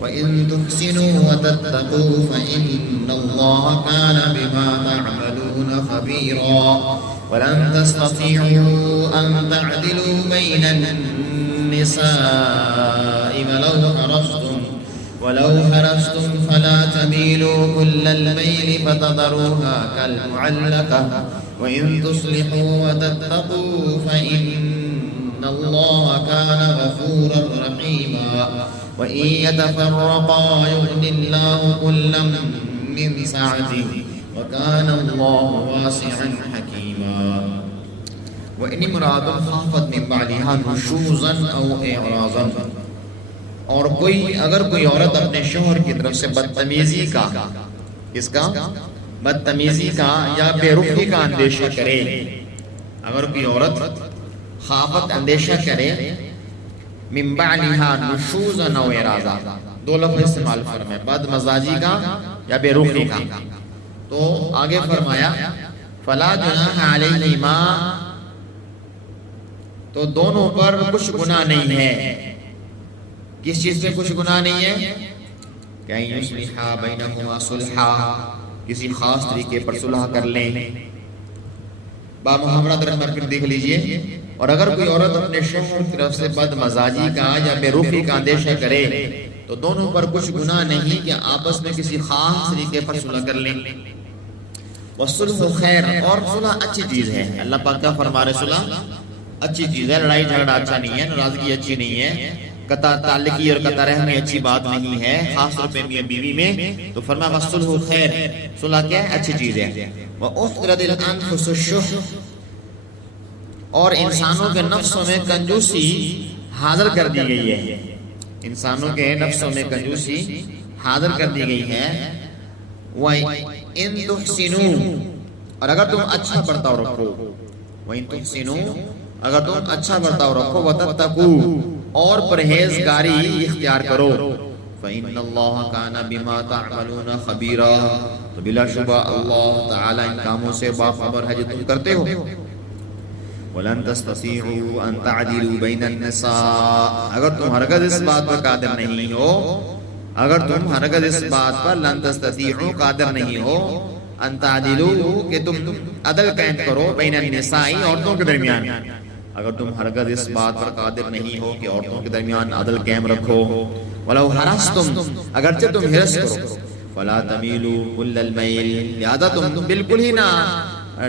وَإِن تُحْسِنُوا وَتَتَّقُوا فَإِنَّ اللَّهَ كَانَ بِمَا تَعْمَلُونَ خَبِيرًا وَلَن تَسْتَطِيعُوا أَن تَعْدِلُوا بَيْنَ النِّسَاءِ وَلَوْ حَرَصْتُمْ فَلَا تَمِيلُوا كُلَّ الْمَيْلِ فَتَذَرُوهَا كَالْمُعَلَّقَةِ وَإِن تُصْلِحُوا وَتَتَّقُوا فَإِنَّ اللَّهَ كَانَ غَفُورًا رَحِيمًا وَإِن يَتَفَرَّقَا يُغْنِ اللَّهُ كُلًّا مِّن سَعَتِهِ وَكَانَ اللَّهُ وَاسِعًا حَكِيمًا وَإِنِ امْرَأَةٌ خَافَتْ مِن بَعْلِهَا نُشُوزًا أَوْ إِعْرَاضًا اور اگر کوئی عورت اپنے شوہر کی طرف سے بدتمیزی کا بدتمیزی کا یا بے رخی کا اندیشہ کرے، اگر کوئی عورت خافت اندیشہ کرے من بعلها نشوزا او اعراضا، دو لفظ استعمال فرمائے، بد مزاجی کا یا بے رخی کا، تو آگے فرمایا فلا جناح علیہما، تو دونوں پر کچھ گناہ نہیں ہے۔ کس چیز میں کچھ گناہ نہیں ہے؟ کہ یصلحا بینہما صلحا، کسی خاص طریقے پر صلح کر لیں۔ با محاورہ درجمہ پھر دیکھ لیجئے۔ اور اگر کوئی عورت اپنے شوہر کی طرف سے بد مزاجی کا یا بے رخی کا اندیشہ کرے تو دونوں پر کچھ گناہ نہیں کہ آپس میں کسی خاص طریقے پر صلح کر لیں۔ والصلح خیر، اور صلح اچھی چیز ہے۔ اللہ پاک کا فرما رہے صلح اچھی چیز ہے، لڑائی جھگڑا اچھا نہیں ہے، ناراضگی اچھی نہیں ہے، قطع تعلقی اور قطع رحمی اچھی بات نہیں ہے، خاص طور پہ میاں بیوی میں۔ تو فرمایا والصلح خیر، صلح کیا ہے؟ اچھی چیز ہے۔ وَأُحْضِرَتِ الْأَنفُسُ الشُّحَّ، اور انسانوں کے نفسوں میں کنجوسی حاضر کر دی گئی ہے، انسانوں کے نفسوں میں کنجوسی حاضر کر دی گئی ہے۔ وَإِن تُحْسِنُوا، اور اگر تم اچھا برتاؤ رکھو، وَإِن تُحْسِنُوا، اگر تم اچھا برتاؤ رکھو، وَتَتَّقُوا، اور پرہیزگاری اختیار کرو، فَإِنَّ اللَّهَ كَانَ بِمَا تَعْمَلُونَ خَبِيرًا، تو بلا شبہ اللہ تعالی ان کاموں سے باخبر ہے جو تم کرتے ہو۔ وَلَن تَسْتَطِيعُوا أَن تَعْدِلُوا بَيْنَ النِّسَاءِ، اگر تم ہرگز اس بات پر قادر نہیں ہو، اگر تم ہرگز اس بات پر لن تستطيعوا قادر نہیں ہو، ان تعدلوا، کہ تم عدل قائم کرو، بین النساء، عورتوں کے درمیان، اگر تم ہرگز اس بات پر قادر نہیں ہو کہ عورتوں کے درمیان عدل قائم رکھو، ولو حرصتم، اگرچہ تم حرص کرو، فلا تمیلوا کل المیل، لہذا تم بالکل ہی نہ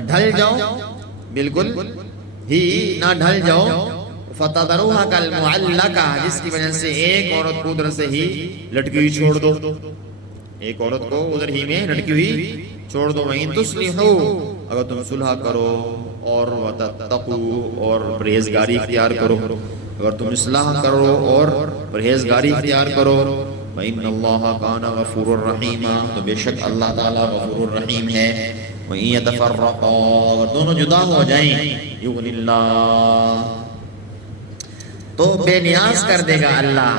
ڈھل جاؤ، بالکل ہی نہ ڈھل جاؤ، فتذروها کالمعلقہ، جس کی وجہ سے ایک عورت کو ادھر سے ہی لٹکی ہوئی چھوڑ دو، ایک عورت کو ادھر ہی میں لٹکی ہوئی چھوڑ دو۔ وَإِن تُصْلِحُوا، اگر تم صلح کرو، اور وَتَتَّقُوا، اور پرہیزگاری اختیار کرو، اگر تم اصلاح کرو اور پرہیزگاری اختیار کرو، وَإِنَّ اللَّهَ كَانَ غَفُورًا رَحِيمًا، تو بے شک اللہ تعالیٰ غفور الرحیم ہے۔ وَإِن يَتَفَرَّقَا، اگر دونوں جدا ہو جائیں، یغنِ اللہ، تو بے نیاز کر دے گا اللہ،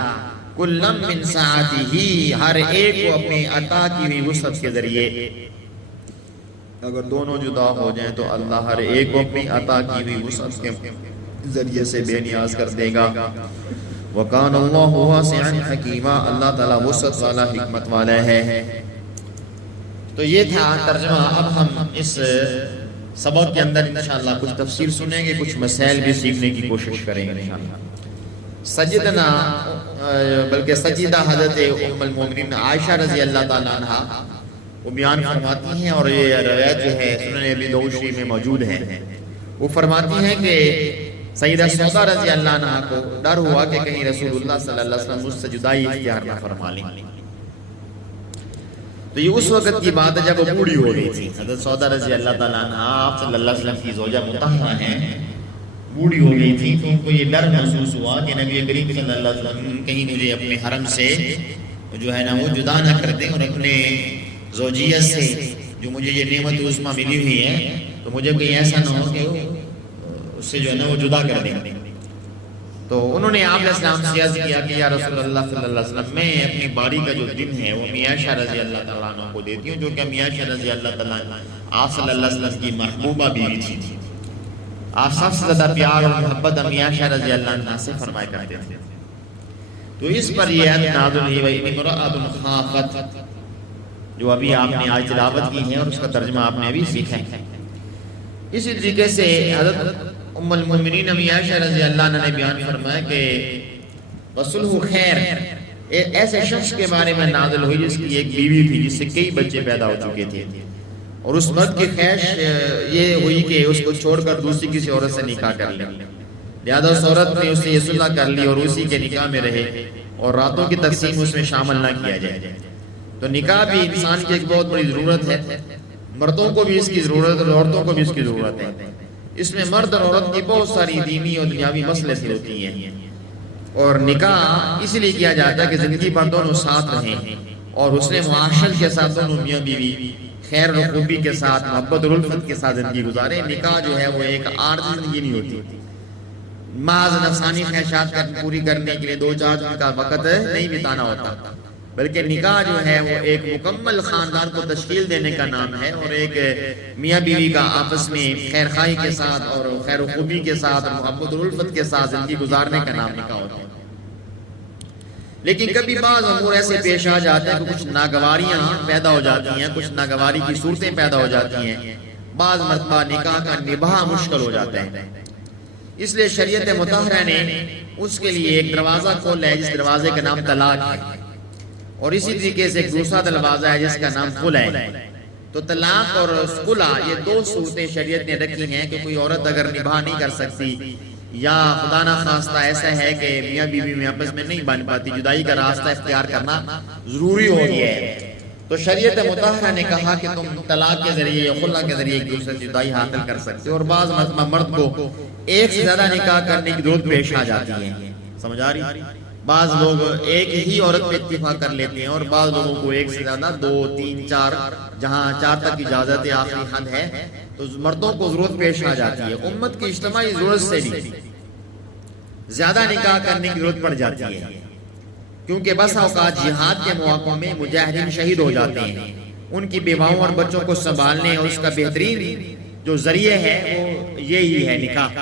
کُلًّا مِّن سَعَتِهِ، ہر ایک کو اپنی عطا کی ہوئی وسعت کے ذریعے، اگر دونوں جدا ہو جائیں تو اللہ ہر ایک کو اپنی عطا کی ہوئی وسعت کے ذریعے سے بے نیاز کر دے گا۔ وَكَانَ اللَّهُ وَاسِعًا حَكِيمًا، اللہ تعالیٰ وسعت والا، حکمت والا ہے۔ تو یہ تھا ترجمہ۔ اب ہم اس سبق کے اندر انشاءاللہ کچھ تفسیر سنیں گے، کچھ مسائل بھی سیکھنے کی کوشش کریں گے انشاءاللہ۔ سجدنا، بلکہ سجدہ حضرت ام المومنین عائشہ رضی اللہ تعالیٰ عنہ وہ بیان فرماتی ہیں، اور یہ روایت جو ہے سنن ابی داؤد شریف میں موجود ہے، وہ فرماتی ہیں کہ سیدہ سودا رضی اللہ عنہ کو ڈر ہوا کہ کہیں رسول اللہ صلی اللہ علیہ وسلم مجھ سے جدائی اختیار نہ فرما لیں۔ تو یہ اس وقت کی بات ہے جب وہ بوڑھی ہو گئی تھی، حضرت سودا رضی اللہ تعالیٰ عنہ آپ صلی اللہ علیہ وسلم کی زوجہ مطہرہ ہیں، بوڑھی ہو گئی تھی، تو ان کو یہ ڈر محسوس ہوا کہ نبی کریم صلی اللہ علیہ وسلم کہیں مجھے اپنے حرم سے جو ہے نا وہ جدا نہ کر دیں، اور اپنے زوجیت سے جو مجھے یہ نعمت عظمیٰ ملی ہوئی ہے تو مجھے کوئی ایسا نہ ہو کہ اس سے جو ہے نا وہ جدا کر دیں۔ تو انہوں نے آپ علیہ السلام سے عرض کیا کہ یا رسول اللہ صلی اللہ علیہ وسلم، میں اپنی باری کا جو دن ہے وہ میاں عائشہ رضی اللہ تعالیٰ عنہ کو دیتی ہوں، جو کہ میاں عائشہ رضی اللہ تعالیٰ عنہ آپ صلی اللہ علیہ وسلم کی محبوبہ بیوی تھی، آپ سب سے زیادہ پیار اور محبت میاں عائشہ رضی اللہ عنہ سے فرمایا کرتے تھے۔ تو اس پر یہ آیت نازل ہوئی وَإِنِ امْرَأَةٌ خَافَتْ، جو ابھی آپ نے آج تلاوت کی ہے اور اس کا ترجمہ آپ نے ابھی سیکھا ہے۔ اسی طریقے سے حضرت ام المؤمنین امی عائشہ رضی اللہ عنہ نے بیان فرمایا کہ وَصُلْحُ خیر ایسے شخص کے بارے میں نازل ہوئی جس کی ایک بیوی تھی جس سے کئی بچے پیدا ہو چکے تھے، اور اس مرد کی خواہش یہ ہوئی کہ اس کو چھوڑ کر دوسری کسی عورت سے نکاح کر لیں، لہذا اس عورت نے اس سے یہ صلح کر لی اور اسی کے نکاح میں رہے اور راتوں کی تقسیم اس میں شامل نہ کیا جائے۔ تو نکاح بھی انسان کی ایک بہت بڑی ضرورت ہے، مردوں کو بھی اس کی ضرورت ہے اور عورتوں کو بھی اس کی ضرورت ہے۔ اس میں مرد اور عورت کی بہت ساری دینی اور دنیاوی مسئلے سے ہوتی ہیں، اور نکاح اس لیے کیا جاتا ہے کہ زندگی بھر دونوں ساتھ رہیں اور حسن معاشرت کے ساتھ دونوں میاں بیوی خیر و خوبی کے ساتھ محبت اور الفت کے ساتھ زندگی گزارے۔ نکاح جو ہے وہ ایک عارضی زندگی نہیں ہوتی، محض نفسانی خواہشات پوری کرنے کے لیے 2-4 دن کا وقت نہیں بتانا ہوتا، بلکہ نکاح جو ہے وہ ایک مکمل خاندان کو تشکیل دینے کا نام ہے، اور ایک میاں بیوی کا آپس میں خیر خواہی کے ساتھ اور خیر و خوبی کے ساتھ اور محبت اور الفت کے ساتھ زندگی گزارنے کا نام نکاح ہوتا ہے۔ لیکن کبھی بعض امور ایسے پیش آ جاتے ہیں کہ کچھ ناگواریاں پیدا ہو جاتی ہیں، کچھ ناگواری کی صورتیں پیدا ہو جاتی ہیں، بعض مرتبہ نکاح کا نبھا مشکل ہو جاتا ہے۔ اس لیے شریعت مطہرہ نے اس کے لیے ایک دروازہ کھولا ہے جس دروازے کا نام طلاق ہے، اور اسی طریقے سے ایک دوسرا دروازہ ہے جس کا نام خلع ہے۔ تو طلاق اور خلع یہ 2 صورتیں شریعت نے رکھی ہیں کہ کوئی عورت اگر نبھا نہیں کر سکتی یا خدا نہ خواستہ ایسا ہے کہ میاں بیوی میں آپس میں نہیں بن پاتی، جدائی کا راستہ اختیار کرنا ضروری ہو گیا ہے، تو شریعت مطہرہ نے کہا کہ تم طلاق کے ذریعے یا خلع کے ذریعے ایک دوسرے سے جدائی حاصل کر سکتے ہو۔ اور بعض مرد کو ایک سے زیادہ نکاح کرنے کی ضرورت پیش آ جاتی ہے، سمجھ آ رہی؟ بعض لوگ ایک ہی عورت پہ اتفاق کر لیتے ہیں، اور بعض لوگوں کو ایک سے زیادہ 2 3 4 جہاں 4 تک اجازت ہے، آخری حد ہے، تو مردوں کو ضرورت پیش آ جاتی ہے۔ امت کی اجتماعی ضرورت سے بھی زیادہ نکاح کرنے کی ضرورت پڑ جاتی ہے، کیونکہ بس اوقات جہاد کے مواقع میں مجاہدین شہید ہو جاتے ہیں، ان کی بیواؤں اور بچوں کو سنبھالنے اور اس کا بہترین جو ذریعہ ہے وہ یہی ہے نکاح،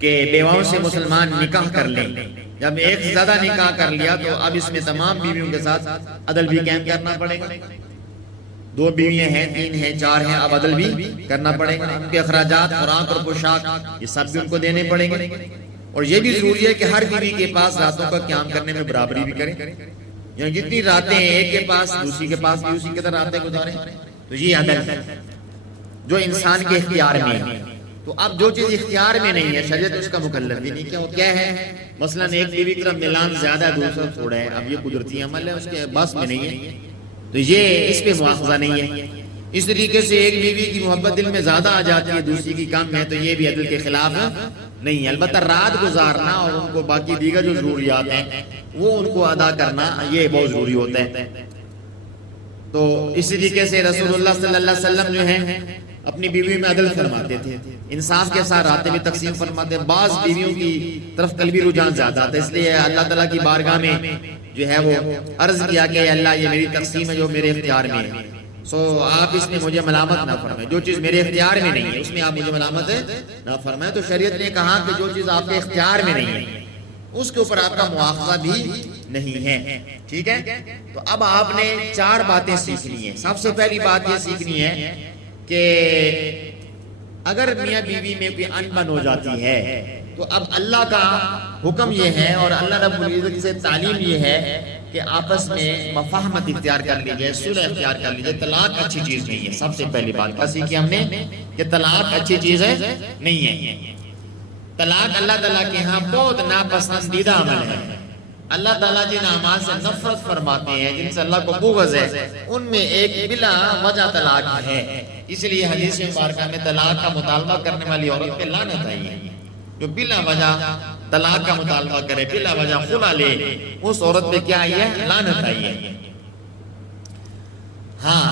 کہ بیواؤں سے مسلمان نکاح کر لیں۔ جب ایک سے زیادہ نکاح کر لیا تو اب اس میں تمام بیویوں کے ساتھ عدل بھی قائم کرنا پڑے گا، 2 بیویاں ہیں، 3 ہیں، 4 ہیں، اب عدل بھی کرنا پڑے گا، ان کے اخراجات، خوراک اور پوشاک یہ سب بھی ان کو دینے پڑیں گے، اور یہ بھی ضروری ہے کہ ہر بیوی کے پاس راتوں کا قیام کرنے میں برابری بھی کریں، یعنی جتنی راتیں ایک کے پاس دوسری کے پاس بھی اسی کی طرح راتیں گزاریں، تو یہ عدل ہے جو انسان کے اختیار میں ہے۔ تو اب جو چیز اختیار میں نہیں ہے شریعت اس کا مکلف بھی نہیں، کیا ہے؟ مثلا ایک بیوی کی طرف ملان زیادہ ہے، دوسرا تھوڑا ہے، اب یہ قدرتی عمل ہے، اس کے بس میں نہیں ہے، تو یہ اس پہ مواخذہ نہیں ہے۔ اس طریقے سے ایک بیوی کی محبت دل میں زیادہ آ جاتی ہے، دوسری کی کم ہے، تو یہ بھی عدل کے خلاف نہیں ہے۔ البتہ رات گزارنا اور ان کو باقی دیگر جو ضروریات ہیں وہ ان کو ادا کرنا یہ بہت ضروری ہوتا ہے۔ تو اس طریقے سے رسول اللہ صلی اللہ علیہ وسلم جو ہیں اپنی بیوی میں عدل فرماتے تھے، انصاف کے ساتھ راتیں بھی تقسیم فرماتے۔ بعض بیویوں کی طرف قلبی رجحان زیادہ آتا ہے، اس لیے اللہ تعالیٰ کی بارگاہ میں جو ہے وہ عرض کیا کہ اللہ یہ میری تقسیم ہے جو میرے اختیار میں ہے، سو آپ اس میں مجھے ملامت نہ فرمائیں، جو چیز میرے اختیار میں نہیں ہے اس میں آپ مجھے ملامت نہ فرمائیں۔ تو شریعت نے کہا کہ جو چیز آپ کے اختیار میں نہیں ہے اس کے اوپر آپ کا مواخذہ بھی نہیں ہے، ٹھیک ہے؟ تو اب آپ نے 4 باتیں سیکھنی ہیں۔ سب سے پہلی بات یہ سیکھنی ہے کہ اگر میاں بیوی میں کوئی انبن ہو جاتی ہے تو اب اللہ کا حکم یہ ہے اور اللہ رب العزت سے تعلیم یہ ہے کہ آپس میں مفاہمت اختیار کر لیجئے، صلح اختیار کر لیجئے۔ طلاق اچھی چیز نہیں ہے، سب سے پہلی بات کیا سیکھی ہم نے کہ طلاق اچھی چیز نہیں ہے۔ طلاق اللہ تعالیٰ کے ہاں بہت ناپسندیدہ عمل ہے۔ اللہ تعالیٰ جن اعمال سے نفرت فرماتے ہیں، جن سے اللہ کو بغض ہے، ان میں ایک بلا وجہ طلاق ہے۔ اس لیے حدیث مبارکہ میں طلاق کا مطالبہ کرنے والی عورت پہ لعنت آئی ہے، جو بلا وجہ طلاق کا مطالبہ کرے، بلا وجہ خلع لے، اس عورت پہ کیا آئی ہے؟ لعنت آئی ہے۔ ہاں،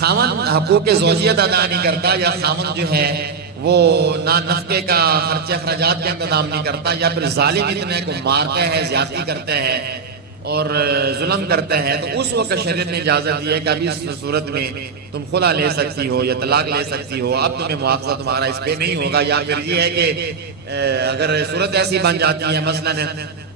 خاوند حقوق زوجیت ادا نہیں کرتا، یا خاوند جو ہے وہ نہ نفقے کا خرچ اخراجات کا انتظام نہیں کرتا، یا پھر ظالم اتنے کو مارتا ہے، زیادتی کرتا ہے، اور ظلم کرتا ہے تو اس وقت شریعت نے اجازت دی ہے کہ ابھی اس صورت میں تم خلا لے سکتی ہو یا طلاق لے سکتی ہو، اب تمہیں مواخذہ تمہارا اس پہ نہیں ہوگا. یا پھر یہ ہے کہ اگر صورت ایسی بن جاتی ہے مثلا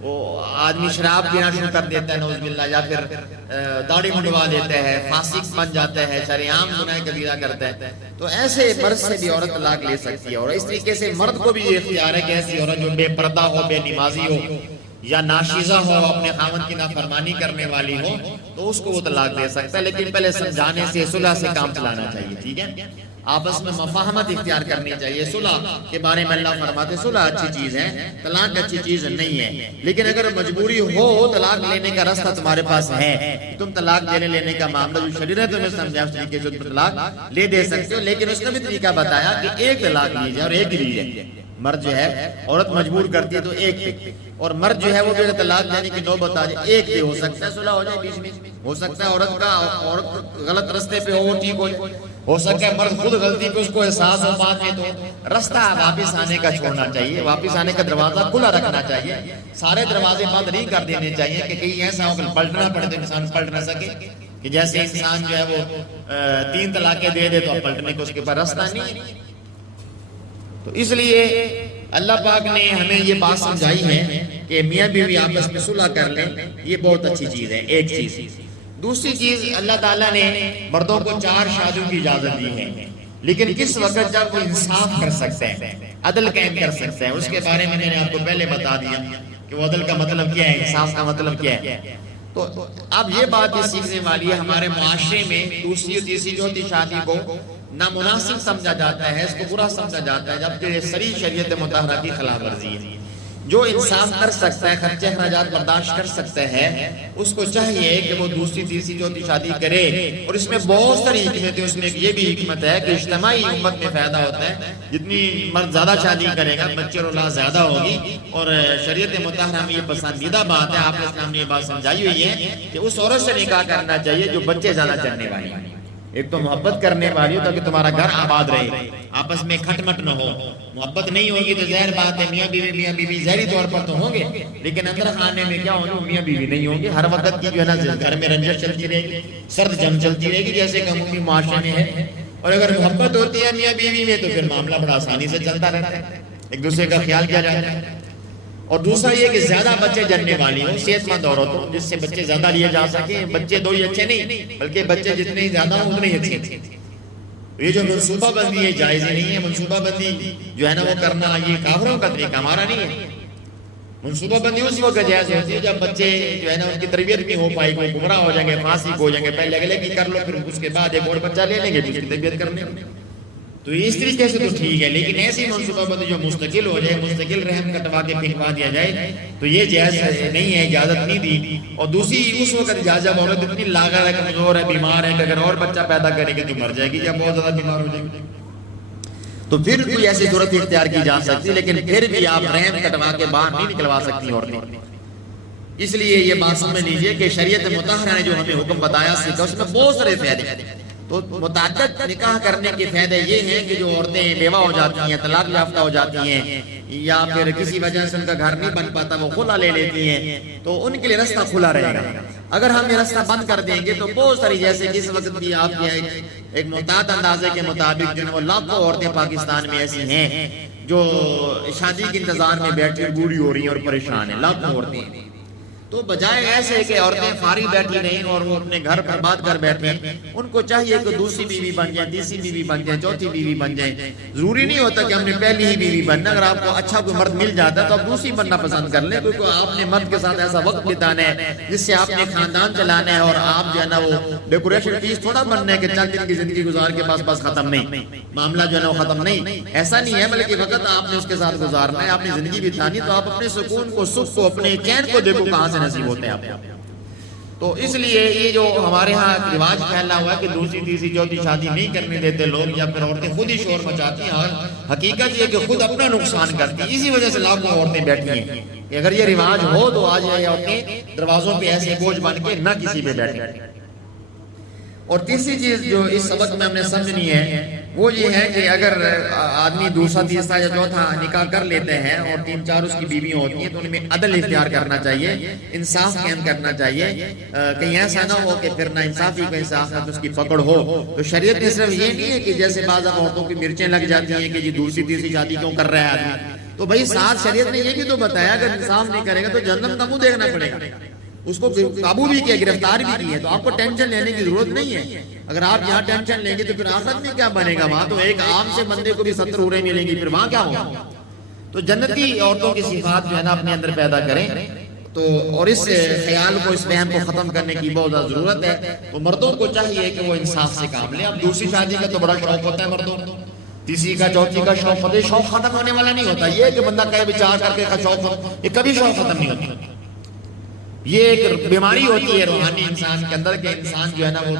وہ آدمی شراب پینا شروع کر دیتا ہے نعوذ باللہ، یا پھر داڑھی منڈوا دیتا ہے، فاسق بن جاتا ہے، شرعام گناہ کبیرہ کرتا ہے، تو ایسے مرد سے بھی عورت طلاق لے سکتی ہے. اور اس طریقے سے مرد کو بھی یہ اختیار ہے کہ ایسی عورت جو بے پردہ ہو، بے نمازی ہو یا ناشیزہ ہو، اپنے خاوند کی نافرمانی کرنے والی ہو، تو اس کو وہ طلاق دے سکتا ہے. لیکن پہلے سمجھانے سے، صلح سے کام چلانا چاہیے. ٹھیک ہے، آپس میں مفاہمت اختیار کرنی چاہیے. صلح کے بارے میں اللہ فرماتے ہیں صلح اچھی چیز ہے، طلاق اچھی چیز نہیں ہے. لیکن اگر مجبوری ہو، طلاق لینے کا راستہ تمہارے پاس ہے، تم طلاق لینے کا معاملہ جو شریعت تمہیں سمجھا اس طریقے سے تم طلاق لے دے سکتے ہو. لیکن اس کا بھی طریقہ بتایا کہ ایک طلاق لی جائے اور ایک ہی لی جائے. مرد جو ہے، عورت مجبور کرتی ہے تو ایک پہ، اور مرد جو ہے وہ بھی طلاق دینے کی نوبت آ جائے ایک پہ ہو سکتا ہے، صلح ہو جائے بیچ میں. ہو سکتا ہے عورت غلط رستے پہ ہو، وہ ٹھیک ہو سکتا ہے مرد خود غلطی پہ اس کو احساس ہو بعد میں، تو رستہ واپس آنے کا چھوڑنا چاہیے، واپس آنے کا دروازہ کھلا رکھنا چاہیے. سارے دروازے بند نہیں کر دینے چاہیے کہ کہیں ایسا ہو کہ پلٹنا پڑے تو انسان پلٹ نہ سکے، کہ جیسے انسان جو ہے وہ 3 طلاقیں دے دے تو پلٹنے کو اس کے پاس راستہ نہیں ہے. تو اس لیے اللہ پاک نے ہمیں یہ بات سمجھائی ہے کہ میاں بیوی آپس میں صلح کر لیں، یہ بہت اچھی چیز ہے. ایک چیز. دوسری چیز، اللہ تعالیٰ نے مردوں کو 4 شادیوں کی اجازت دی ہے، لیکن کس وقت جب وہ انصاف کر سکتے ہیں، عدل قائم کر سکتے ہیں. اس کے بارے میں نے آپ کو پہلے بتا دیا کہ وہ عدل کا مطلب کیا ہے، انصاف کا مطلب کیا ہے. تو اب یہ بات بھی سیکھنے والی ہے. ہمارے معاشرے میں دوسری تیسری چوتھی شادی کو نامناسب سمجھا جاتا ہے، اس کو برا سمجھا جاتا ہے، جبکہ صریح شریعت مطہرہ کی خلاف ورزی ہے. جو انصاف کر سکتا ہے، خرچے اخراجات برداشت کر سکتا ہے، اس کو چاہیے کہ وہ دوسری تیسری چوتھی شادی کرے. اور اس میں بہت ساری حکمت ہے. اس میں یہ بھی حکمت ہے کہ اجتماعی امت میں فائدہ ہوتا ہے. جتنی مرد زیادہ شادی کرے گا، بچے اور اولاد زیادہ ہوگی. اور شریعت مطہرہ میں یہ پسندیدہ بات ہے، آپ اسلام نے یہ بات سمجھائی ہوئی ہے کہ اس عورت سے نکاح کرنا چاہیے جو بچے زیادہ چلنے والی ہے. ایک تو محبت کرنے والی ہو تاکہ تمہارا گھر آباد رہے، آپس میں کھٹ مٹ نہ ہو. محبت نہیں ہوگی تو ظاہر بات ہے میاں بیوی ظاہری طور پر تو ہوں گے، لیکن اندر خانے میں کیا ہوں گے، میاں بیوی نہیں ہوں گے. ہر وقت کی جو ہے نا گھر میں رنجش چلتی رہے گی، سرد جنگ چلتی رہے گی، جیسے کہ عمومی معاشرے میں ہے. اور اگر محبت ہوتی ہے میاں بیوی میں تو پھر معاملہ بڑا آسانی سے چلتا رہتا ہے، ایک دوسرے کا خیال کیا جاتا ہے. اور دوسرا یہ کہ زیادہ بچے جننے والی ہوں، صحت مند عورت ہو جس سے بچے زیادہ لیے جا سکیں. بچے 2 ہی اچھے نہیں، بلکہ بچے جتنے زیادہ ہوں اتنے ہی اچھے. یہ جو منصوبہ بندی ہے جائز نہیں ہے. منصوبہ بندی جو ہے نا وہ کرنا یہ کافروں کا طریقہ، ہمارا نہیں ہے. منصوبہ بندی اس وقت جائز ہوتی ہے جب بچے جو ہے نا ان کی تربیت نہیں ہو پائے گی، گمراہ ہو جائیں گے، فاسق ہو جائیں گے. پہلے اگلے کی کر لو، پھر اس کے بعد ایک اور بچہ لے لیں گے جس کی تربیت کرنے. تو اس طریقے سے تو ٹھیک ہے، لیکن ایسی منصوبہ بندی جو مستقل ہو جائے، مستقل رحم کٹوا کے پھینکوا دیا جائے، تو یہ جائز نہیں ہے، اجازت نہیں دی. اور دوسری اس وقت اجازت عورت اتنی لاغر ہے، کمزور ہے، بیمار ہے کہ اگر اور بچہ پیدا کرے گی تو مر جائے گی یا بہت زیادہ بیمار ہو جائے گی، تو پھر کوئی ایسی صورت اختیار کی جا سکتی. لیکن پھر بھی آپ رحم کٹوا کے باہر نہیں نکلوا سکتی عورتیں. اس لیے یہ بات سمجھ لیجئے کہ شریعت مطہرہ نے جو ہمیں حکم بتایا سیکھا، اس میں بہت سارے فائدے ہیں. تو متعدد نکاح کرنے کے فائدے یہ ہیں کہ جو عورتیں بیوہ ہو جاتی ہیں، طلاق یافتہ ہو جاتی ہیں، یا پھر کسی وجہ سے ان کا گھر نہیں بن پاتا، وہ خلا لے لیتی ہیں، تو ان کے لیے راستہ کھلا رہے گا. اگر ہم یہ راستہ بند کر دیں گے تو بہت ساری، جیسے کہ اس وقت بھی آپ کے ایک محتاط اندازے کے مطابق جو لاکھوں عورتیں پاکستان میں ایسی ہیں جو شادی کے انتظار میں بیٹھی بوڑھی ہو رہی ہیں اور پریشان ہیں، لاکھوں عورتیں. تو بجائے ایسے کہ عورتیں فارغ بیٹھی رہیں اور وہ اپنے گھر پر بات کر بیٹھیں، ان کو چاہیے کہ دوسری بیوی بن جائیں، تیسری بیوی بن جائیں، چوتھی بیوی بن جائیں. ضروری نہیں ہوتا کہ ہم نے پہلی ہی بیوی بننا. اگر آپ کو اچھا کوئی مرد مل جاتا ہے تو آپ دوسری بننا پسند کر لیں، کیونکہ آپ نے مرد کے ساتھ ایسا وقت بتانا ہے جس سے آپ نے خاندان چلانا ہے. اور آپ جو ہے نا وہ ڈیکوریشن پیس تھوڑا بننا ہے کہ چند دن کی زندگی گزار کے بس ختم نہیں، معاملہ جو ہے نا وہ ختم نہیں، ایسا نہیں ہے. بلکہ وقت آپ نے اس کے ساتھ گزارنا ہے، آپ نے زندگی بتانی. تو آپ اپنے سکون کو، سکھ کو، اپنے چین کو دیکھو کہاں سے نصیب ہوتے ہیں آپ. تو اس لیے یہ جو ہمارے ہاں رواج پھیلا ہوا ہے کہ دوسری تیسری چوتھی شادی نہیں کرنے دیتے لوگ، یا پھر عورتیں خود ہی شور مچاتی ہیں، اور حقیقت یہ کہ خود اپنا نقصان کرتی ہیں. اسی وجہ سے لاکھوں عورتیں بیٹھی ہیں کہ اگر یہ رواج ہو تو آج یہ عورتیں دروازوں پہ ایسے بوجھ بن کے نہ کسی پہ بیٹھیں. اور تیسری چیز جو اس سبق میں ہم نے سمجھنی ہے وہ یہ ہے کہ اگر آدمی دوسرا تیسرا یا چوتھا نکاح کر لیتے ہیں اور 3-4 اس کی بیویاں ہوتی ہیں تو ان میں عدل اختیار کرنا چاہیے، انصاف قائم کرنا چاہیے، کہیں ایسا نہ ہو کہ پھر نہ انصافی کا انصاف اس کی پکڑ ہو۔ تو شریعت نے صرف یہ نہیں ہے کہ جیسے بعض عورتوں کی مرچیں لگ جاتی ہیں کہ جی دوسری تیسری شادی کیوں کر رہا ہے آدمی، تو بھائی ساتھ شریعت نے یہ بھی تو بتایا اگر انصاف نہیں کرے گا تو جہنم کا منہ دیکھنا پڑے گا۔ اس کو قابو بھی کیا، گرفتار بھی کی ہے، تو آپ کو ٹینشن لینے کی ضرورت نہیں ہے۔ اگر آپ یہاں ٹینشن لیں گے تو پھر آخرت میں کیا بنے گا؟ وہاں تو ایک عام سے بندے کو بھی 70 حوریں ملیں گی، پھر وہاں کیا ہوگا؟ تو جنتی عورتوں کی صفات جو ہے نا اپنے اندر پیدا کریں تو، اور اس خیال کو، اس وہم کو ختم کرنے کی بہت زیادہ ضرورت ہے۔ تو مردوں کو چاہیے کہ وہ انصاف سے کام لیں۔ اب دوسری شادی کا تو بڑا شوق ہوتا ہے مردوں کو، تیسری کا چوتھی کا شوق ہوتا ہے، شوق ختم ہونے والا نہیں ہوتا۔ یہ کہ بندہ کہے بچار کر کے شوق، یہ کبھی شوق ختم نہیں ہوتا۔ یہ ایک بیماری ہوتی ہے روحانی انسان کے اندر کہ انسان جو ہے نا وہ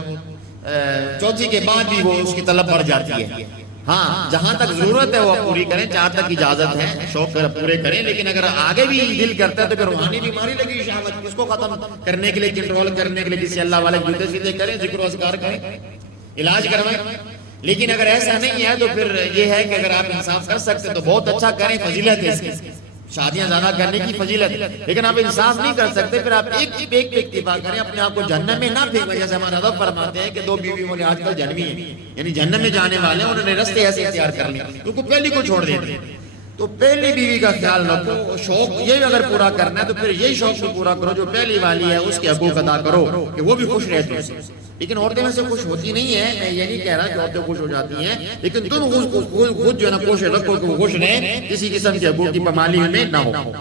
چوتھی کے بعد بھی وہ اس کی طلب بڑھ جاتی ہے۔ ہاں جہاں تک ضرورت ہے وہ پوری کریں، 4 تک اجازت ہے، شوق پورے کریں، لیکن اگر آگے بھی دل کرتا ہے تو پھر روحانی بیماری لگی شہوت، اس کو ختم کرنے کے لیے، کنٹرول کرنے کے لیے کسی اللہ والے جوتے سیدھے کریں، ذکر و اذکار کریں، علاج کروائیں۔ لیکن اگر ایسا نہیں ہے تو پھر یہ ہے کہ اگر آپ انصاف کر سکتے تو بہت اچھا کریں، فضیلت ہے اس کی، شادیاں زیادہ کرنے کی فضیلت ہے۔ لیکن آپ انصاف نہیں کر سکتے پھر آپ ایک پہ اکتفا کریں، اپنے آپ کو جہنم میں نہ پھینکیں۔ جیسے ہمارے ادب فرماتے ہیں کہ 2 بیوی والے آج کل جہنمی ہیں، یعنی جہنم میں جانے والے ہیں، انہوں نے رستے ایسے اختیار کر لیے، ان کو پہلی کو چھوڑ دیتے ہیں۔ تو پہلی بیوی کا خیال رکھو، شوق یہ اگر پورا کرنا ہے تو پھر یہی شوق کو پورا کرو جو پہلی والی ہے، اس کے حقوق ادا کرو کہ وہ بھی خوش رہتے ہیں۔ لیکن عورتیں میں سے خوش ہوتی نہیں ہے، میں یہ نہیں کہہ رہا کہ عورتیں خوش ہو جاتی ہیں، لیکن تم خود جو ہے نا کوشش رکھو کہ وہ خوش رہیں، کسی قسم کے حقوق کی پامالی میں نہ ہو۔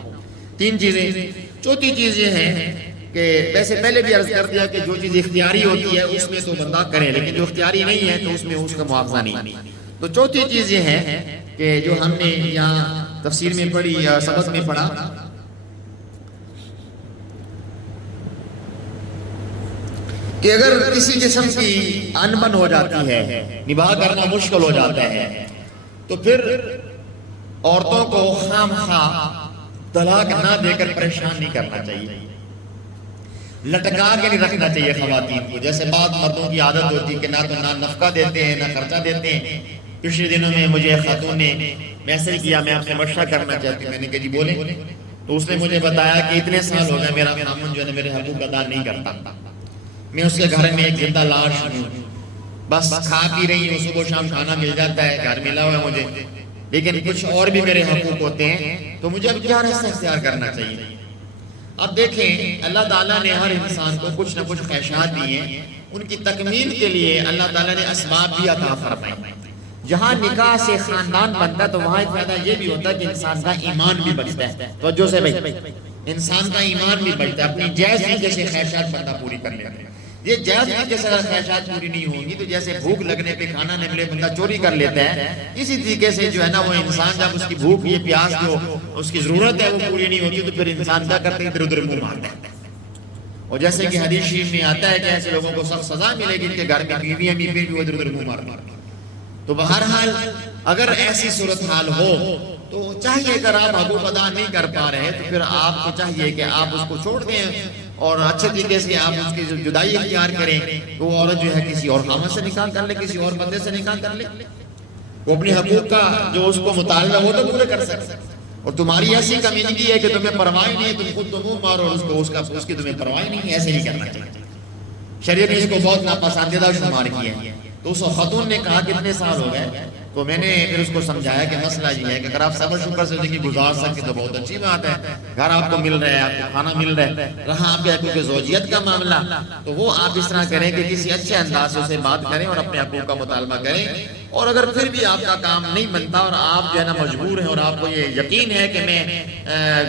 3 چیزیں۔ چوتھی چیز یہ ہے کہ ویسے پہلے بھی عرض کر دیا کہ جو چیز اختیاری ہوتی ہے اس میں تو بندہ کرے، لیکن جو اختیاری نہیں ہے تو اس میں اس کا معاوضہ نہیں۔ تو چوتھی چیز یہ ہے کہ جو ہم نے یہاں تفسیر میں پڑھی یا سبق میں پڑھا کہ اگر کسی قسم کی انبن ہو جاتی ہے، نباہ کرنا مشکل ہو جاتا ہے، تو پھر عورتوں کو خواہ طلاق نہ دے کر پریشان نہیں کرنا چاہیے، لٹکا کے نہیں رکھنا چاہیے خواتین کو۔ جیسے بعض مردوں کی عادت ہوتی ہے کہ نہ تو نہ نفقہ دیتے ہیں نہ خرچہ دیتے ہیں۔ پچھلے دنوں میں مجھے خاتون نے میسج کیا، میں آپ سے مشورہ کرنا چاہتی ہوں، میں نے کہا جی بولیں۔ تو اس نے مجھے بتایا کہ اتنے سال ہو گئے میرا خامن جو ہے میرے حقوق ادا نہیں کرتا، میں اس کے گھر میں ایک زندہ لاش ہوں، بس کھا پی رہی ہوں، صبح شام کھانا مل جاتا ہے، گھر ملا ہوا ہے مجھے، لیکن کچھ اور بھی میرے حقوق ہوتے ہیں، تو مجھے اب کیا راستہ اختیار کرنا چاہیے؟ اب دیکھیں اللہ تعالیٰ نے ہر انسان کو کچھ نہ کچھ خواہشات دی ہیں، ان کی تکمیل کے لیے اللہ تعالیٰ نے اسباب بھی عطا فرمائے۔ جہاں نکاح سے خاندان بنتا ہے تو وہاں ایک فائدہ یہ بھی ہوتا ہے کہ انسان کا ایمان بھی بچتا ہے۔ توجہ سے بھائی، انسان کا ایمان بھی بچتا ہے، اپنی جائز طریقے سے خواہشات بندہ پوری کر لیتا ہے۔ یہ جائز طریقے سے خواہشات پوری نہیں ہوں گی تو جیسے بھوک لگنے پہ کھانا نہ ملے بندہ چوری کر لیتا ہے، اسی طریقے سے جو ہے نا وہ انسان جب اس کی بھوک، یہ پیاس جو اس کی ضرورت ہے وہ پوری نہیں ہوتی تو پھر انسان کیا کرتے ہیں؟ ادھر ادھر منہ مارتا ہے۔ اور جیسے کہ حدیث شریف میں آتا ہے کہ ایسے لوگوں کو سخت سزا ملے گی ان کے گھر میں بیویاں بھی پھر بھی ادھر ادھر منہ مارتے۔ تو بہرحال اگر ایسی صورتحال ہو تو چاہیے اگر آپ حقوق ادا نہیں کر پا رہے تو پھر آپ کو چاہیے کہ آپ اس کو چھوڑ دیں اور اچھے طریقے سے آپ اس کی جدائی اختیار کریں۔ تو وہ عورت جو ہے کسی اور خامن سے نکاح کر لے، کسی اور بندے سے نکاح کر لے، وہ اپنے حقوق کا جو اس کو مطالبہ وہ تو پورے کر سکتے۔ اور تمہاری ایسی کمیونٹی ہے کہ تمہیں پرواہ نہیں ہے، تم خود تو منہ مارو اور اس کی تمہیں پرواہ نہیں ہے، ایسے نہیں کرنا چاہیے۔ شریعت نے اس کو بہت ناپسندیدہ شمار کیا ہے۔ تو اس خاتون نے کہا کتنے سال ہو گئے، تو میں نے پھر اس کو سمجھایا کہ مسئلہ یہ ہے کہ اگر آپ صبر شکر سے زندگی گزار سکتے تو بہت اچھی بات ہے، گھر آپ کو مل رہا ہے، آپ کو کھانا مل رہا ہے، رہا آپ کے حقوق زوجیت کا معاملہ تو وہ آپ اس طرح کریں کہ کسی اچھے انداز سے اسے بات کریں اور اپنے حقوق کا مطالبہ کریں۔ اور اگر پھر بھی آپ کا کام نہیں بنتا اور آپ جو ہے نا مجبور ہیں اور آپ کو یہ یقین ہے کہ میں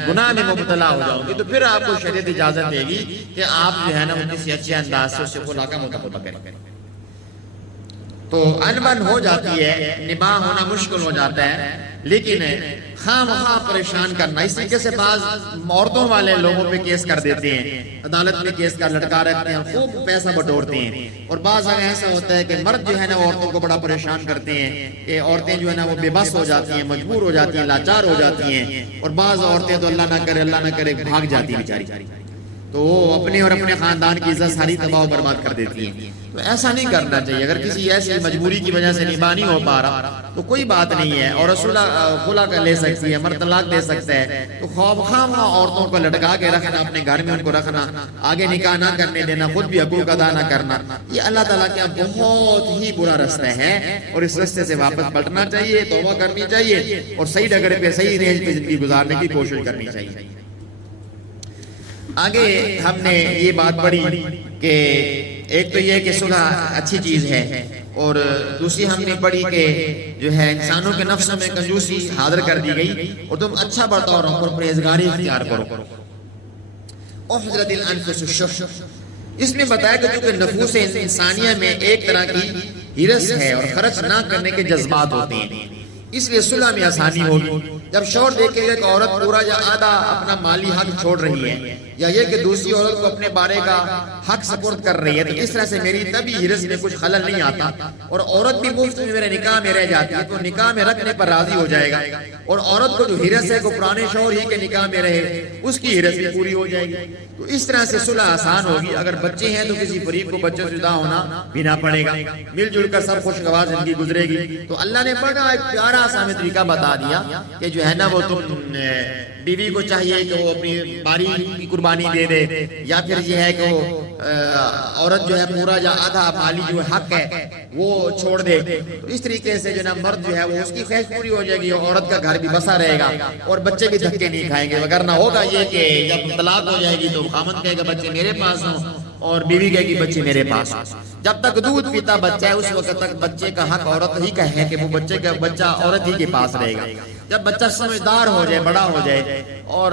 گناہ میں مبتلا ہو جاؤں گی تو پھر آپ کو شریعت اجازت دے گی کہ آپ جو ہے نا کسی اچھے انداز سے اسے خلا کا مطالبہ کریں۔ تو انبن ہو جاتی ہے، نباہ ہونا مشکل ہو جاتا ہے، لیکن خواہ مخواہ پریشان کرنا، اس طریقے سے بعض عورتوں والے لوگوں پہ کیس کر دیتے ہیں، عدالت میں کیس کا لٹکا رکھتے ہیں، خوب پیسہ بٹورتے ہیں۔ اور بعض اگر ایسا ہوتا ہے کہ مرد جو ہے نا عورتوں کو بڑا پریشان کرتے ہیں کہ عورتیں جو ہے نا وہ بے بس ہو جاتی ہیں، مجبور ہو جاتی ہیں، لاچار ہو جاتی ہیں، اور بعض عورتیں تو اللہ نہ کرے بھاگ جاتی ہیں بیچاری۔ تو وہ اپنے اور اپنے خاندان کی عزت ساری تباہ و برباد کر دیتی ہیں. تو ایسا نہیں کرنا چاہیے. اگر کسی ایسی مجبوری کی وجہ سے نباہ نہیں ہو پا رہا تو کوئی بات نہیں ہے, اور رسول خلا کا لے سکتی ہے, مرد طلاق دے سکتا ہے. تو خواہ عورتوں کو لٹکا کے رکھنا, اپنے گھر میں ان کو رکھنا, آگے نکاح نہ کرنے دینا, خود بھی حقوق ادا نہ کرنا, یہ اللہ تعالیٰ کا بہت ہی برا رستہ ہے, اور اس رستے سے واپس پلٹنا چاہیے, توبہ کرنی چاہیے, اور صحیح ڈگر پہ صحیح رینج پہ زندگی گزارنے کی کوشش کرنی چاہیے. آگے ہم نے یہ بات پڑھی کہ ایک تو یہ کہ صلح اچھی چیز ہے, اور دوسری ہم نے پڑھی کہ جو ہے انسانوں کے نفس میں کنجوسی حاضر کر دی گئی, اور تم اچھا برتاؤ رکھو اور پرہیزگاری اختیار کرو. احضرت الانفس الشح, اس میں بتایا کہ چونکہ نفوس انسانیہ میں ایک طرح کی ہرس ہے اور خرچ نہ کرنے کے جذبات ہوتے ہیں, اس لیے صلح میں آسانی ہوگی. جب شوہر دیکھے گا کہ عورت پورا یا آدھا اپنا مالی حق چھوڑ رہی ہے, یا یہ کہ دوسری عورت کو اپنے بارے کا حق سپرد کر رہی ہے, تو اس طرح سے میری تبھی ہرس میں کچھ خلل نہیں آتا, اور عورت بھی مفت میں میرے نکاح میں رہ جاتی ہے, تو نکاح میں رکھنے پر راضی ہو جائے گا, اور عورت کو جو ہرس ہے کہ پرانے شوہر ہی کے نکاح میں رہے, اس کی ہرس بھی پوری ہو جائے گی. تو اس طرح سے صلح آسان ہوگی. اگر بچے ہیں تو کسی فریق کو بچوں سے جدا ہونا بھی نہ پڑے گا, مل جل کر سب خوشگوار زندگی گزرے گی. تو اللہ نے بڑا ایک پیارا سا طریقہ بتا دیا کہ جو ہے نا وہ تم بیوی کو چاہیے کہ وہ اپنی باری کی قربانی دے دے, یا پھر یہ ہے کہ وہ عورت جو ہے پورا یا آدھا مالی جو حق ہے وہ چھوڑ دے. تو اس طریقے سے جو نا مرد جو ہے وہ اس کی خواہش پوری ہو جائے گی, اور عورت کا گھر بھی بسا رہے گا, اور بچے بھی دھکے نہیں کھائیں گے. وگرنہ ہوگا یہ کہ جب طلاق ہو جائے گی تو خامند کہے گا بچے میرے پاس ہوں, اور بیوی کہے گی بچے میرے پاس. جب تک دودھ پیتا بچہ ہے اس وقت تک بچے کا حق عورت ہی کا ہے کہ وہ بچے کا بچہ عورت ہی کے پاس رہے گا. جب بچہ سمجھدار ہو جائے, بڑا ہو جائے, اور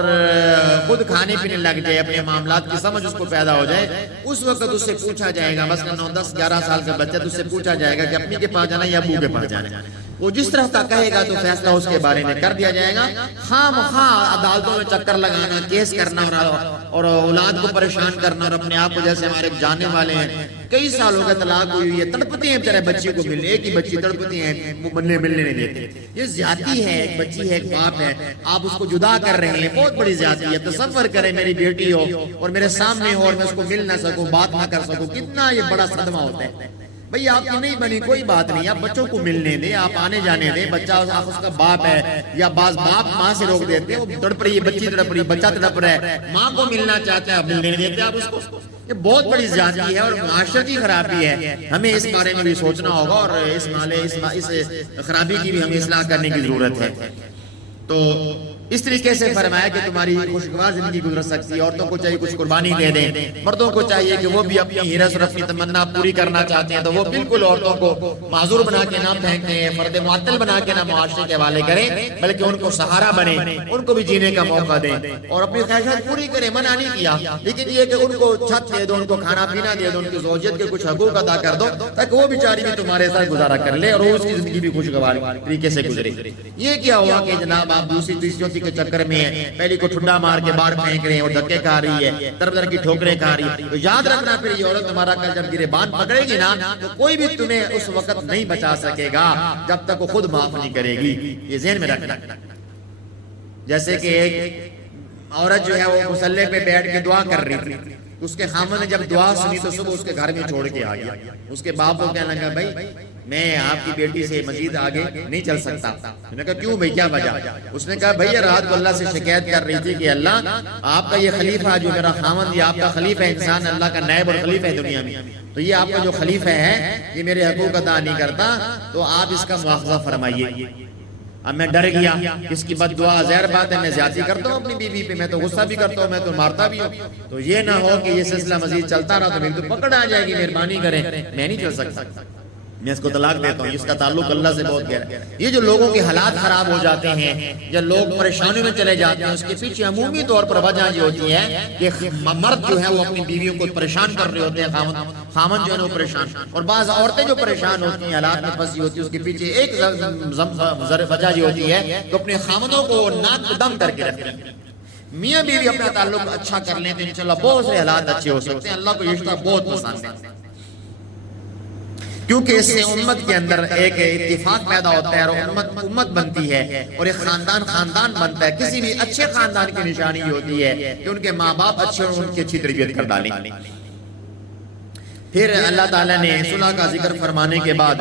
خود کھانے پینے لگ جائے, اپنے معاملات کی سمجھ اس کو پیدا ہو جائے, اس وقت اس سے پوچھا جائے گا, مثلا 9 10 11 سال کا بچہ, تو اس سے پوچھا جائے گا کہ اپنی کے پاس جانا یا ابو کے پاس جانا. وہ جس طرح کا کہے گا تو فیصلہ اس کے بارے میں کر دیا جائے گا. خام خواہ عدالتوں میں چکر لگانا, کیس کرنا, اور اولاد کو پریشان کرنا, اور اپنے آپ کو جیسے ہمارے جانے والے ہیں کئی سالوں کا طلاق ہوئی ہے, تڑپتی ہیں بیچارے بچی کو ملنے, ایک ہی بچی تڑپتی ہیں, وہ ملنے نہیں دیتے. یہ زیادتی ہے, ایک بچی ہے, ایک باپ ہے, آپ اس کو جدا کر رہے ہیں, بہت بڑی زیادتی ہے. تصور کریں میری بیٹی ہو اور میرے سامنے ہو, اور میں اس کو مل نہ سکوں, بات نہ کر سکوں, کتنا یہ بڑا صدمہ ہوتا ہے. بھئی آپ کی نہیں بنی کوئی بات نہیں, آپ بچوں کو ملنے دیں, آپ آنے جانے دیں. بچہ آپ اس کا باپ ہے, یا بعض باپ ماں سے روک دیتے ہیں, وہ تڑپ رہی ہے, بچی تڑپ رہی ہے, بچہ تڑپ رہا ہے, ماں کو ملنا چاہتا ہے, آپ ملنے نہیں دیتے آپ اس کو. یہ بہت بڑی زیادتی ہے اور معاشرتی خرابی ہے. ہمیں اس بارے میں بھی سوچنا ہوگا, اور اس خرابی کی بھی ہمیں اصلاح کرنے کی ضرورت ہے. تو اس طریقے سے فرمایا کہ تمہاری خوشگوار زندگی گزر سکتی ہے. عورتوں کو چاہیے کچھ قربانی دے دیں, مردوں کو چاہیے کہ وہ بھی اپنی ہرس اور اپنی تمنا پوری کرنا چاہتے ہیں تو وہ بالکل عورتوں کو معذور بنا کے نہ پھینکیں, فرد معطل بنا کے نہ معاشرے کے حوالے کریں, بلکہ ان کو سہارا بنیں, ان کو بھی جینے کا موقع دیں, اور اپنی خواہشات پوری کریں. منع نہیں کیا, لیکن یہ کہ ان کو چھت دے دو, ان کو کھانا پینا دے دو, ان کی زوجیت کے کچھ حقوق ادا کر دو, تاکہ وہ بیچاری بھی تمہارے ساتھ گزارا کر لے, اور اس کی زندگی بھی خوشگوار طریقے سے گزرے. یہ کیا ہوا کہ جناب آپ دوسری تیسری کے چکر میں پہلی کو ٹھنڈا مار کے باہر پھینک رہے ہیں, اور دھکے کھا رہی ہے, طرف طرف کی ٹھوکریں کھا رہی ہے. تو یاد رکھنا پھر یہ عورت تمہارا کل جب گریبان پکڑے گی نا, تو کوئی بھی تمہیں اس وقت نہیں بچا سکے گا جب تک وہ خود معاف نہیں کرے گی. یہ ذہن میں رکھنا. جیسے کہ ایک عورت جو ہے وہ مصلی پہ بیٹھ کے دعا کر رہی تھی, اس کے خامن نے جب دعا سنی تو صبح اس کے گھر میں چھوڑ کے آ گیا. اس کے باپ کو کہنے لگا بھائی میں آپ کی بیٹی سے مزید آگے نہیں چل سکتا. میں نے کہا کیوں بھائی, کیا وجہ؟ اس نے کہا بھائی رات کو اللہ سے شکایت کر رہی تھی کہ اللہ آپ کا یہ خلیفہ جو میرا خامن, یہ آپ کا خلیفہ انسان, اللہ کا نائب اور خلیفہ ہے دنیا میں, تو یہ آپ کا جو خلیفہ ہے یہ میرے حقوق ادا نہیں کرتا, تو آپ اس کا مواخذہ فرمائیے. اب میں ڈر گیا, اس کی بد دعا, ظاہر بات ہے میں زیادتی کرتا ہوں اپنی بیوی پہ, میں تو غصہ بھی کرتا ہوں, میں تو مارتا بھی ہوں, تو یہ نہ ہو کہ یہ سلسلہ مزید چلتا رہا تو میری تو پکڑ آ جائے گی, مہربانی کریں میں نہیں چل سکتا, میں اس کو طلاق دیتا ہوں. اس کا تعلق اللہ سے بہت گہرا ہے. یہ جو لوگوں کے حالات خراب ہو جاتے ہیں یا لوگ پریشانیوں میں چلے جاتے ہیں, اس کے پیچھے عمومی طور پر وجہ یہ ہوتی ہے کہ مرد جو ہے وہ اپنی بیویوں کو پریشان کر رہے ہوتے ہیں, خامن جو ہے وہ پریشان, اور بعض عورتیں جو پریشان ہوتی ہیں, حالات میں پھنسی ہوتی ہیں, اس کے پیچھے ایک وجہ یہ ہوتی ہے کہ اپنے خامنوں کو ناک دم کر کے رکھتے ہیں. میاں بیوی اپنا تعلق اچھا کر لیں تو انشاءاللہ بہت سے حالات اچھے ہو سکتے ہیں. اللہ کو یہ رشتہ بہت پسند ہے. کیونکہ اس سے امت کے اندر ایک اتفاق پیدا ہوتا ہے اور امت بنتی ہے اور ایک خاندان بنتا ہے. کسی بھی اچھے خاندان کی نشانی ہوتی ہے کہ ان کے ماں باپ اچھے اور ان کی اچھی تربیت کر ڈالیں. پھر اللہ تعالیٰ نے صلح کا ذکر فرمانے کے بعد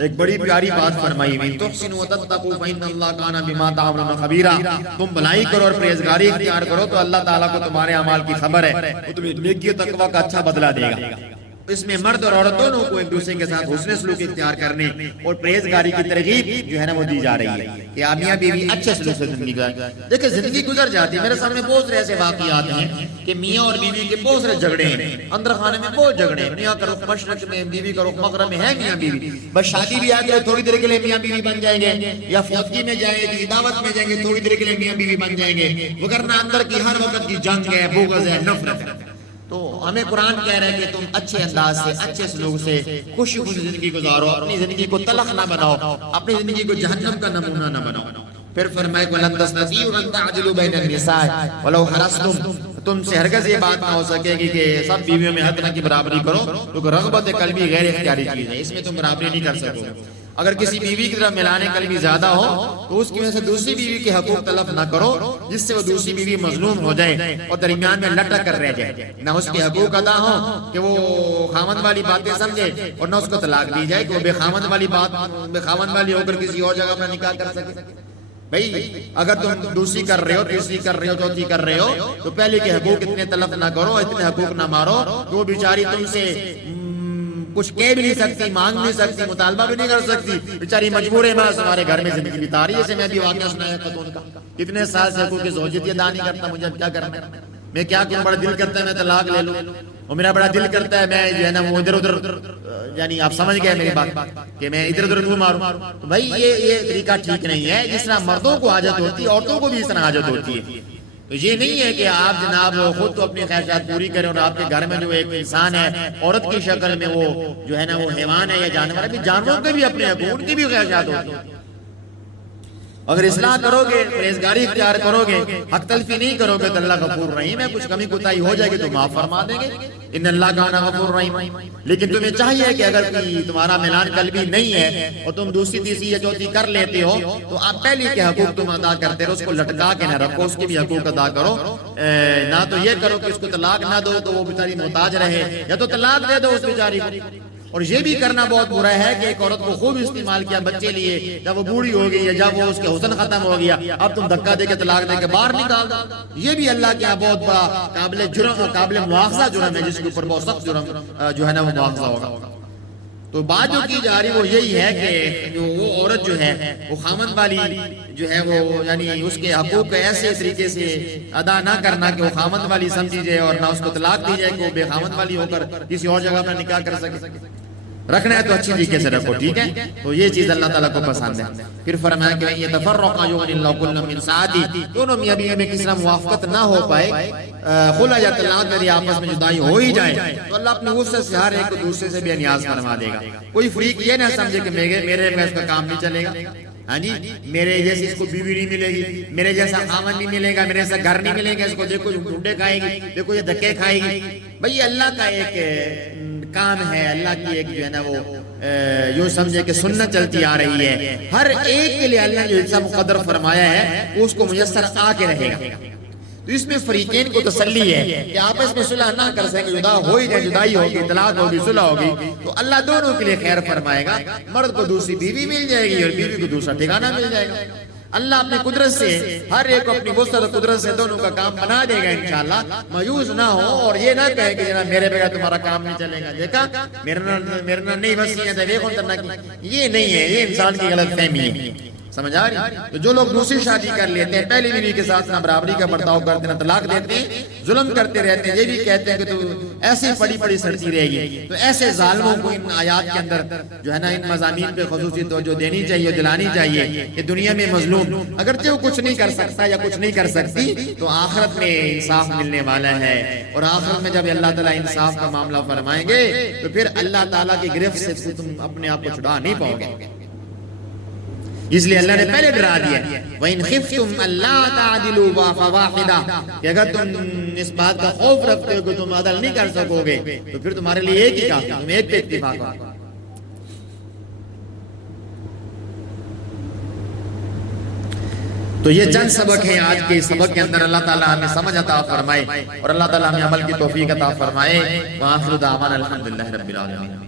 ایک بڑی پیاری بات فرمائی ہوئی تحسنوا وتتقوا فإن اللہ کان بما تعملون خبیرا. تم بھلائی کرو اور پرہیزگاری اختیار کرو تو اللہ تعالیٰ کو تمہارے اعمال کی خبر ہے, وہ تمہیں نیکی و تقوی کا اچھا بدلہ دے گا. اس میں مرد اور عورت دونوں کو ایک دوسرے کے ساتھ حسن سلوک اختیار کرنے اور پرہیزگاری کی ترغیب جو ہے نا وہ دی جا رہی ہے کہ آپ میاں بیوی اچھے سلوک سے زندگی گزاریں. دیکھیں زندگی گزر جاتی ہے, میرے سامنے بہت سارے ایسے واقعات ہیں کہ میاں اور بیوی کے بہت سارے جھگڑے ہیں, اندر خانے میں بہت جھگڑے ہیں. میاں کا رخ مشرق میں, بیوی کا رخ مغرب میں ہے. میاں بیوی بس شادی بھی آ کے تھوڑی دیر کے لیے میاں بیوی بن جائیں گے, یا فوتگی میں جائیں گے, کسی دعوت میں جائیں گے, تھوڑی دیر کے لیے میاں بیوی بن جائیں گے, وگرنہ اندر کی ہر وقت کی جنگ ہے, بغض ہے, نفرت ہے. تو ہمیں قرآن کہہ رہا ہے کہ تم اچھے انداز سے, اچھے سلوک سے خوشی خوشی زندگی گزارو, اپنی زندگی کو تلخ نہ بناؤ, اپنی زندگی کو جہنم کا نمونہ نہ بناؤ. پھر فرمائے وَلَن تَسْتَطِيعُوا أَن تَعْدِلُوا بَيْنَ النِّسَاءِ وَلَوْ حَرَصْتُمْ. تم سے ہرگز یہ بات نہ ہو سکے گی کہ سب بیویوں میں حد کی برابری کرو, کیونکہ رغبت قلبی غیر اختیاری چیز ہے, اس میں تم برابری نہیں کر سکو. اگر کسی بیوی کی طرف میلان قلبی زیادہ ہو تو اس کی وجہ سے دوسری بیوی کے حقوق تلف نہ کرو, جس سے وہ دوسری بیوی مظلوم ہو جائے اور درمیان میں لٹک کر رہ جائے. نہ اس کے حقوق ادا ہو کہ وہ خامند والی باتیں سمجھے, اور نہ اس کو طلاق دی جائے کہ وہ بے خامند والی ہو کر کسی اور جگہ پر نکاح کر سکے. بھئی اگر تم دوسری کر رہے ہو, تیسری کر رہے ہو, چوتھی کر رہے ہو, تو پہلے کے حقوق اتنے تلف نہ کرو, اتنے حقوق نہ مارو کہ وہ بیچاری تم سے کچھ کہہ بھی نہیں سکتی, مانگ نہیں سکتی, مطالبہ بھی نہیں کر سکتی, بیچاری مجبور ہے بس تمہارے گھر میں زندگی بتا رہی ہے. جیسے میں بھی واقعہ سنایا خاتون کا, کتنے سال سے حقوق زوجیت ادا نہیں کرتا, مجھے کیا کرنا ہے, میں کیا کروں, بڑا دل کرتا ہے میں طلاق لے لوں, اور میرا بڑا دل کرتا ہے میں جو ہے نا وہ ادھر ادھر, یعنی آپ سمجھ گئے میری بات کہ میں ادھر ادھر منہ ماروں. تو بھائی یہ طریقہ ٹھیک نہیں ہے. جس طرح مردوں کو حاجت ہوتی ہے عورتوں کو بھی اس طرح حاجت ہوتی ہے. تو یہ نہیں ہے کہ آپ جناب خود تو اپنی خواہشات پوری کریں اور آپ کے گھر میں جو ایک انسان ہے عورت کی شکل میں وہ جو ہے نا وہ حیوان ہے یا جانور ہے, جانوروں کے بھی اپنے حقوق, ان کی بھی خواہشات ہوتی ہیں. اگر اصلاح کرو گے, پرہیزگاری اختیار کرو گے, حق تلفی نہیں کرو گے تو اللہ غفور رحیم ہے. کچھ کمی کوتاہی ہو جائے گی تو معاف فرما دیں گے, ان اللہ کان غفور رحیم. لیکن تمہیں چاہیے کہ اگر تمہارا میلان قلبی نہیں ہے اور تم دوسری تیسری یا چوتھی کر لیتے ہو تو آپ پہلے کے حقوق تم ادا کرتے رہو, اس کو لٹکا کے نہ رکھو, اس کے بھی حقوق ادا کرو. نہ تو یہ کرو کہ اس کو طلاق نہ دو تو وہ بیچاری محتاج رہے, یا تو طلاق دے دو اس بیچاری کو. اور یہ بھی کرنا بہت برا ہے کہ ایک عورت کو خوب استعمال کیا بچے لیے, جب وہ بوڑھی ہو گئی یا جب وہ اس کے حسن ختم ہو گیا, اب تم دھکا دے کے طلاق دے کے باہر نکال دو. یہ بھی اللہ کے یہاں بہت بڑا قابل جرم اور قابل مواخذہ جرم ہے, جس کے اوپر بہت سخت جرم جو ہے نا وہ مواخذہ ہوگا. تو بات جو کی جا رہی وہ یہی ہے کہ جو وہ عورت جو ہے وہ خامند والی جو ہے وہ یعنی اس کے حقوق ایسے طریقے سے ادا نہ کرنا کہ وہ خامند والی سمجھی جائے, اور نہ اس کو طلاق دی جائے کہ وہ بے خامند والی ہو کر کسی اور جگہ پر نکاح کر سکے. رکھنا ہے تو اچھی طریقے سے رکھو, ٹھیک ہے. تو یہ چیز اللہ تعالیٰ کو پسند ہے. پھر فرمایا کہ یہ تفرقا یغنی اللہ کل من سعتی, دونوں میاں بیوی میں کسی طرح موافقت نہ ہو پائے, خلا یا طلاق میری آپس میں جدائی ہو ہی جائے تو اللہ اپنے وسعت سے ہر ایک دوسرے سے بے نیاز فرما دے گا. کوئی فریق یہ نہ سمجھے کہ میرے میں اس کا کام نہیں چلے گا, ہاں جی میرے جیسی اس کو بیوی نہیں ملے گی, میرے جیسا خامن نہیں ملے گا, میرے جیسا گھر نہیں ملے گا, اس کو دیکھو یہ ڈھونڈے کھائے گی, دیکھو یہ دھکے کھائے گی. بھئی یہ اللہ کا ایک کام ہے, اللہ کی ایک جو ہے نا وہ یوں سمجھے کہ سنت چلتی آ رہی ہے. ہر ایک کے لیے اللہ نے جو حصہ مقدر فرمایا ہے وہ اس کو میسر آ کے رہے گا. تو اس میں فریقین کو تسلی ہے کہ آپس میں صلح نہ کر سکیں, جدا ہو ہی جائے, جدائی ہوگی, طلاق ہوگی, صلح ہوگی, تو اللہ دونوں کے لیے خیر فرمائے گا. مرد کو دوسری بیوی مل جائے گی اور بیوی کو دوسرا ٹھکانہ مل جائے گا. اللہ اپنی قدرت سے ہر ایک کو اپنی وسعت اور قدرت سے دونوں کا کام بنا دے گا انشاءاللہ. مایوس نہ ہو اور یہ نہ کہے کہ جناب میرے بغیر تمہارا کام نہیں چلے گا, دیکھا میرے نہ نہیں وسیعت ہے, دیکھو ترنا کی, یہ نہیں ہے, یہ انسان کی غلط فہمی ہے. سمجھ آ رہی؟ تو جو لوگ دوسری شادی کر لیتے ہیں, پہلی بیوی کے ساتھ نہ برابری کا برتاؤ کرتے ہیں, نہ طلاق دیتے ہیں, ظلم کرتے رہتے ہیں, یہ بھی کہتے ہیں کہ تو ایسے پڑی پڑی سڑتی رہے گی. تو ایسے ظالموں کو ان آیات کے اندر جو ہے نا ان مضامین پہ خصوصی توجہ دینی چاہیے, دلانی چاہیے کہ دنیا میں مظلوم اگرچہ وہ کچھ نہیں کر سکتا یا کچھ نہیں کر سکتی, تو آخرت میں انصاف ملنے والا ہے. اور آخرت میں جب اللہ تعالیٰ انصاف کا معاملہ فرمائیں گے تو پھر اللہ تعالیٰ کی گرفت سے تم اپنے آپ کو چھڑا نہیں پاؤ گے. اس لیے اللہ نے پہلے ڈرا دیا وَإِنْ خِفْتُمْ أَلَّا تَعْدِلُوا فَوَاحِدَةً, کہ اگر تم اس بات کا خوف رکھتے ہو کہ تم عدل نہیں کر سکو گے تو پھر تمہارے لیے ایک ہی کافی, تم ایک پہ اتفاق کرو. تو یہ چند سبق ہیں آج کے سبق کے اندر. اللہ تعالیٰ ہمیں سمجھ عطا فرمائے اور اللہ تعالیٰ ہمیں عمل کی توفیق عطا فرمائے. وآخر دعوانا الحمدللہ رب العالمین.